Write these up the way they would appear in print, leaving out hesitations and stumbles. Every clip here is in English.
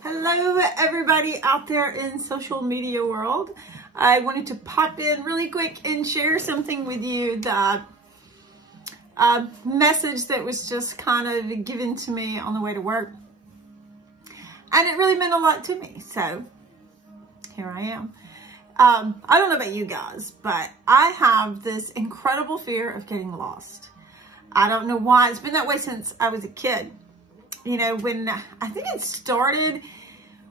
Hello, everybody out there in social media world. I wanted to pop in really quick and share something with you, that message that was just kind of given to me on the way to work. And it really meant a lot to me. So here I am. I don't know about you guys, but I have this incredible fear of getting lost. I don't know why. It's been that way since I was a kid. You know, when I think it started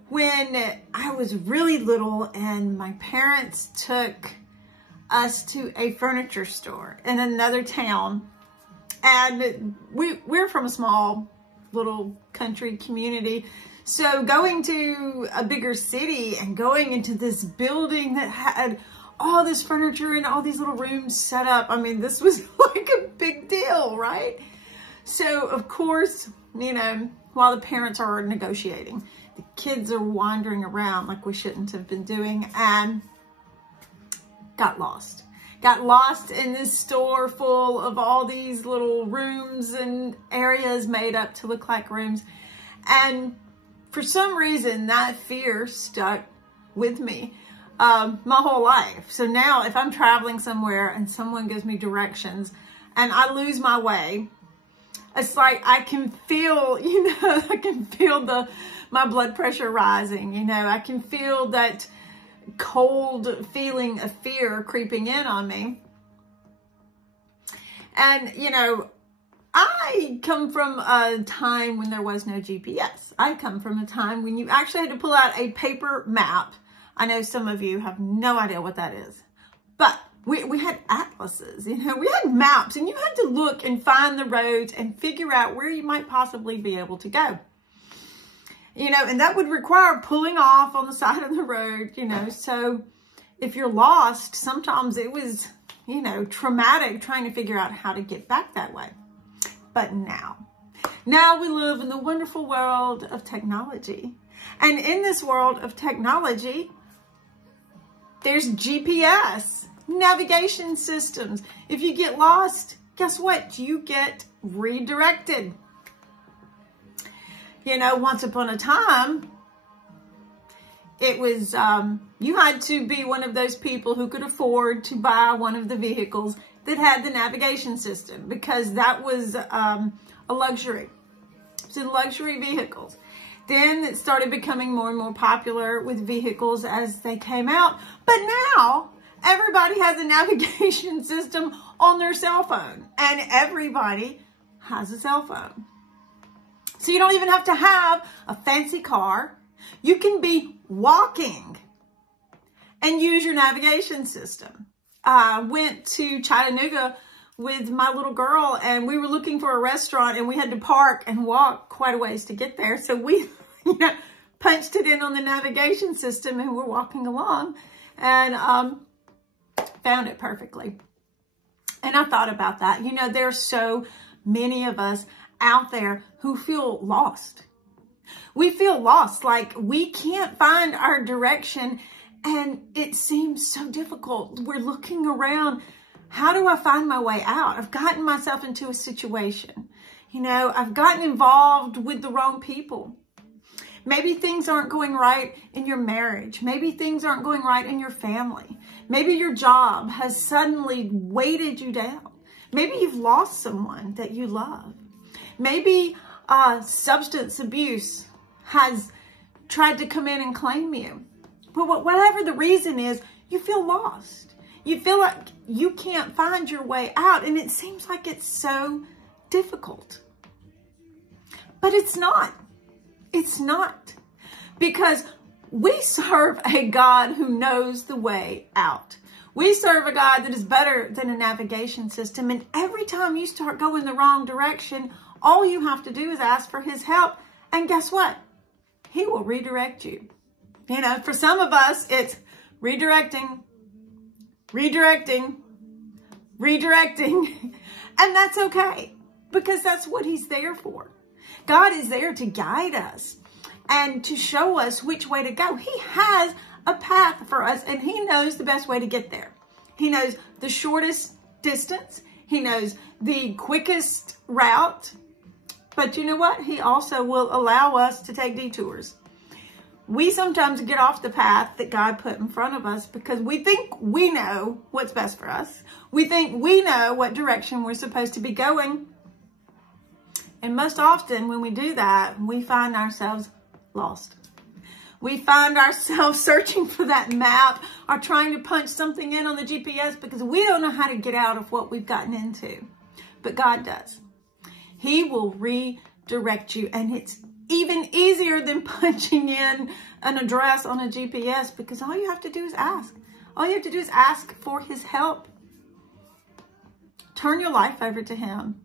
when I was really little and my parents took us to a furniture store in another town. And we're from a small little country community. So going to a bigger city and going into this building that had all this furniture and all these little rooms set up. I mean, this was like a big deal, right? So of course, you know, while the parents are negotiating, the kids are wandering around like we shouldn't have been doing, and got lost. Got lost in this store full of all these little rooms and areas made up to look like rooms. And for some reason, that fear stuck with me my whole life. So now if I'm traveling somewhere and someone gives me directions and I lose my way, it's like I can feel, you know, I can feel my blood pressure rising. You know, I can feel that cold feeling of fear creeping in on me. And, you know, I come from a time when there was no GPS. I come from a time when you actually had to pull out a paper map. I know some of you have no idea what that is, but we had atlases, you know, we had maps, and you had to look and find the roads and figure out where you might possibly be able to go. You know, and that would require pulling off on the side of the road, you know. So if you're lost, sometimes it was, you know, traumatic trying to figure out how to get back that way. But now we live in the wonderful world of technology. And in this world of technology, there's GPS, navigation systems. If you get lost, guess what? You get redirected. You know, once upon a time, it was, you had to be one of those people who could afford to buy one of the vehicles that had the navigation system, because that was a luxury. So luxury vehicles. Then it started becoming more and more popular with vehicles as they came out. But now everybody has a navigation system on their cell phone, and everybody has a cell phone. So you don't even have to have a fancy car. You can be walking and use your navigation system. I went to Chattanooga with my little girl, and we were looking for a restaurant, and we had to park and walk quite a ways to get there. So we, you know, punched it in on the navigation system, and we're walking along, and found it perfectly. And I thought about that. You know, there's so many of us out there who feel lost. We feel lost, like we can't find our direction, and it seems so difficult. We're looking around. How do I find my way out? I've gotten myself into a situation. You know, I've gotten involved with the wrong people. Maybe things aren't going right in your marriage. Maybe things aren't going right in your family. Maybe your job has suddenly weighted you down. Maybe you've lost someone that you love. Maybe substance abuse has tried to come in and claim you. But whatever the reason is, you feel lost. You feel like you can't find your way out, and it seems like it's so difficult. But it's not. It's not. Because we serve a God who knows the way out. We serve a God that is better than a navigation system. And every time you start going the wrong direction, all you have to do is ask for his help. And guess what? He will redirect you. You know, for some of us, it's redirecting, redirecting, redirecting. And that's okay, because that's what he's there for. God is there to guide us and to show us which way to go. He has a path for us, and he knows the best way to get there. He knows the shortest distance. He knows the quickest route. But you know what? He also will allow us to take detours. we sometimes get off the path that God put in front of us because we think we know what's best for us. We think we know what direction we're supposed to be going. And most often when we do that, we find ourselves lost. We find ourselves searching for that map or trying to punch something in on the GPS because we don't know how to get out of what we've gotten into. But God does. He will redirect you, and it's even easier than punching in an address on a GPS because all you have to do is ask. All you have to do is ask for his help. Turn your life over to him.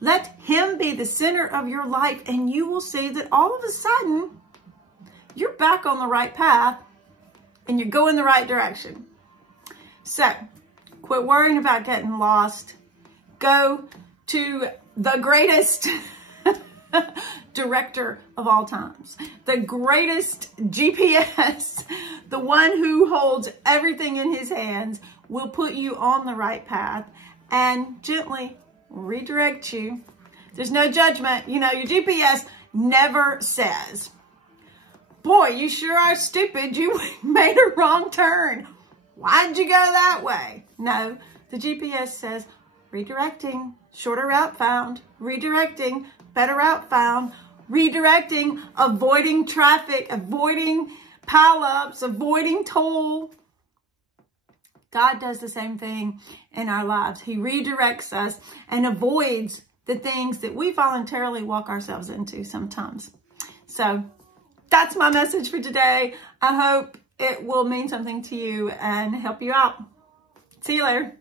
Let him be the center of your life, and you will see that all of a sudden, you're back on the right path and you're going the right direction. So, quit worrying about getting lost. Go to the greatest director of all times, the greatest GPS, the one who holds everything in his hands, will put you on the right path and gently redirect you. There's no judgment. You know, your GPS never says, boy, you sure are stupid. You made a wrong turn. Why'd you go that way? No, the GPS says, redirecting, shorter route found, redirecting, better route found, redirecting, avoiding traffic, avoiding pileups, avoiding toll. God does the same thing in our lives. He redirects us and avoids the things that we voluntarily walk ourselves into sometimes. So that's my message for today. I hope it will mean something to you and help you out. See you later.